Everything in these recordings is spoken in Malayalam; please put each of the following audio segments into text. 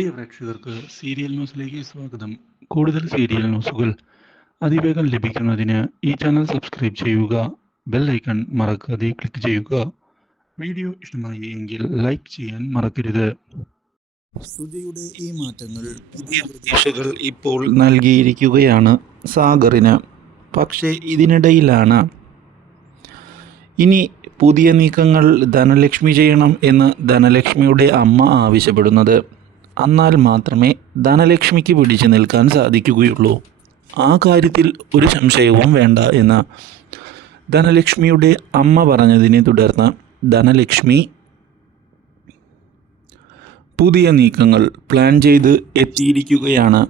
പ്രിയ പ്രേക്ഷകർക്ക് സീരിയൽ ന്യൂസിലേക്ക് സ്വാഗതം. കൂടുതൽ സീരിയൽ ന്യൂസുകൾ അതിവേഗം ലഭിക്കുന്നതിന് ഈ ചാനൽ സബ്സ്ക്രൈബ് ചെയ്യുക ബെൽ ഐക്കൺ മറക്കാതെ ക്ലിക്ക് ചെയ്യുക. വീഡിയോ ഇഷ്ടമായി എങ്കിൽ ലൈക്ക് ചെയ്യാൻ മറക്കരുത്. ശ്രുതിയുടെ ഈ മാറ്റങ്ങൾ പുതിയ പ്രതീക്ഷകൾ ഇപ്പോൾ നൽകിയിരിക്കുകയാണ് സാഗറിന്. പക്ഷേ ഇതിനിടയിലാണ്. ഇനി പുതിയ നീക്കങ്ങൾ ധനലക്ഷ്മി ചെയ്യണം എന്ന് ധനലക്ഷ്മിയുടെ അമ്മ ആവശ്യപ്പെടുന്നത്. എന്നാൽ മാത്രമേ ധനലക്ഷ്മിക്ക് പിടിച്ചു നിൽക്കാൻ സാധിക്കുകയുള്ളൂ. ആ കാര്യത്തിൽ ഒരു സംശയവും വേണ്ട എന്ന്. ധനലക്ഷ്മിയുടെ അമ്മ പറഞ്ഞതിനെ തുടർന്ന് ധനലക്ഷ്മി പുതിയ നീക്കങ്ങൾ പ്ലാൻ ചെയ്ത് എത്തിയിരിക്കുകയാണ്.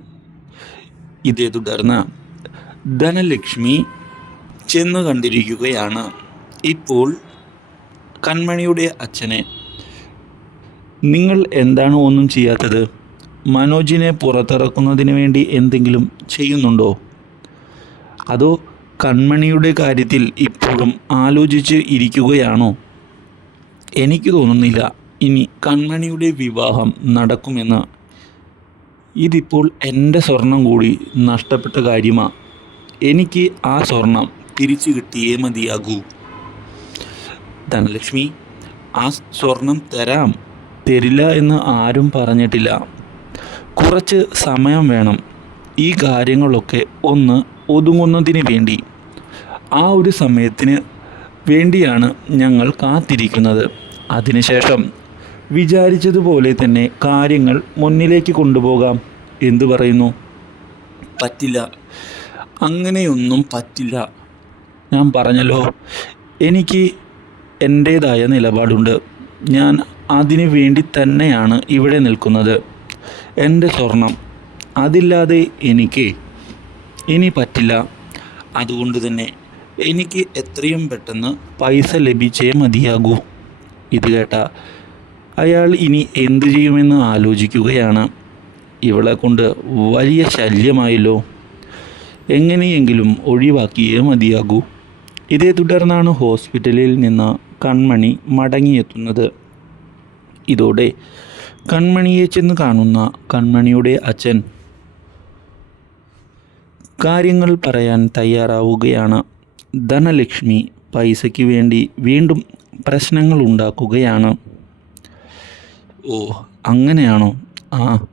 ഇതേ തുടർന്ന് ധനലക്ഷ്മി ചെന്ന് കണ്ടിരിക്കുകയാണ്. ഇപ്പോൾ കൺമണിയുടെ അച്ഛനെ നിങ്ങൾ എന്താണ് ഒന്നും ചെയ്യാത്തത്? മനോജിനെ പുറത്തിറക്കുന്നതിന് വേണ്ടി എന്തെങ്കിലും ചെയ്യുന്നുണ്ടോ? അതോ കൺമണിയുടെ കാര്യത്തിൽ ഇപ്പോഴും ആലോചിച്ച് ഇരിക്കുകയാണോ? എനിക്ക് തോന്നുന്നില്ല. ഇനി കൺമണിയുടെ വിവാഹം നടക്കുമെന്ന്. ഇതിപ്പോൾ എന്റെ സ്വർണം കൂടി നഷ്ടപ്പെട്ട കാര്യമാണ് എനിക്ക് ആ സ്വർണം തിരിച്ചു കിട്ടിയേ മതിയാകൂ. ധനലക്ഷ്മി ആ സ്വർണം തരാം. തരില്ല എന്ന് ആരും പറഞ്ഞിട്ടില്ല. കുറച്ച് സമയം വേണം. ഈ കാര്യങ്ങളൊക്കെ ഒന്ന് ഒതുങ്ങുന്നതിന് വേണ്ടി. ആ ഒരു സമയത്തിന് വേണ്ടിയാണ് ഞങ്ങൾ കാത്തിരിക്കുന്നത്. അതിനുശേഷം വിചാരിച്ചതുപോലെ തന്നെ കാര്യങ്ങൾ മുന്നിലേക്ക് കൊണ്ടുപോകാം. എന്തു പറയുന്നു? പറ്റില്ല. അങ്ങനെയൊന്നും പറ്റില്ല. ഞാൻ പറഞ്ഞല്ലോ. എനിക്ക് എന്റേതായ നിലപാടുണ്ട്. ഞാൻ അതിനു വേണ്ടി തന്നെയാണ് ഇവിടെ നിൽക്കുന്നത്. എന്റെ സ്വർണം അതില്ലാതെ എനിക്ക് ഇനി പറ്റില്ല. അതുകൊണ്ട് തന്നെ എനിക്ക് എത്രയും പെട്ടെന്ന് പൈസ ലഭിച്ചേ മതിയാകൂ. ഇത് കേട്ട അയാൾ ഇനി എന്തു ചെയ്യുമെന്ന് ആലോചിക്കുകയാണ്. ഇവളെ കൊണ്ട് വലിയ ശല്യമായല്ലോ. എങ്ങനെയെങ്കിലും ഒഴിവാക്കിയേ മതിയാകൂ. ഇതേ തുടർന്നാണ് ഹോസ്പിറ്റലിൽ നിന്ന് കൺമണി മടങ്ങിയെത്തുന്നത്. ഇതോടെ കൺമണിയെ ചെന്ന് കാണുന്ന കൺമണിയുടെ അച്ഛൻ കാര്യങ്ങൾ പറയാൻ തയ്യാറാവുകയാണ്. ധനലക്ഷ്മി പൈസയ്ക്ക് വേണ്ടി വീണ്ടും പ്രശ്നങ്ങൾ ഉണ്ടാക്കുകയാണ്. ഓ അങ്ങനെയാണോ? ആ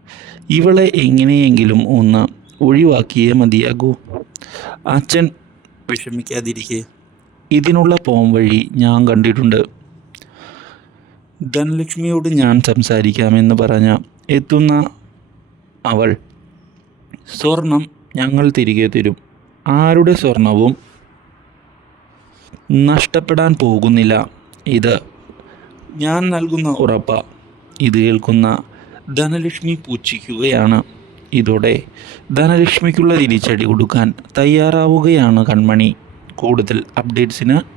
ഇവളെ എങ്ങനെയെങ്കിലും ഒന്ന് ഒഴിവാക്കിയേ മതിയാകൂ അച്ഛൻ വിഷമിക്കാതിരിക്കെ. ഇതിനുള്ള പോം വഴി ഞാൻ കണ്ടിട്ടുണ്ട്. ധനലക്ഷ്മിയോട് ഞാൻ സംസാരിക്കാമെന്ന് പറഞ്ഞ എത്തുന്ന അവൾ സ്വർണം ഞങ്ങൾ തിരികെ തരും. ആരുടെ സ്വർണവും നഷ്ടപ്പെടാൻ പോകുന്നില്ല. ഇത് ഞാൻ നൽകുന്ന ഉറപ്പ. ഇത് കേൾക്കുന്ന ധനലക്ഷ്മി പൂച്ഛിക്കുകയാണ് ഇതോടെ ധനലക്ഷ്മിക്കുള്ള തിരിച്ചടി കൊടുക്കാൻ തയ്യാറാവുകയാണ് കൺമണി. കൂടുതൽ അപ്ഡേറ്റ്സിന്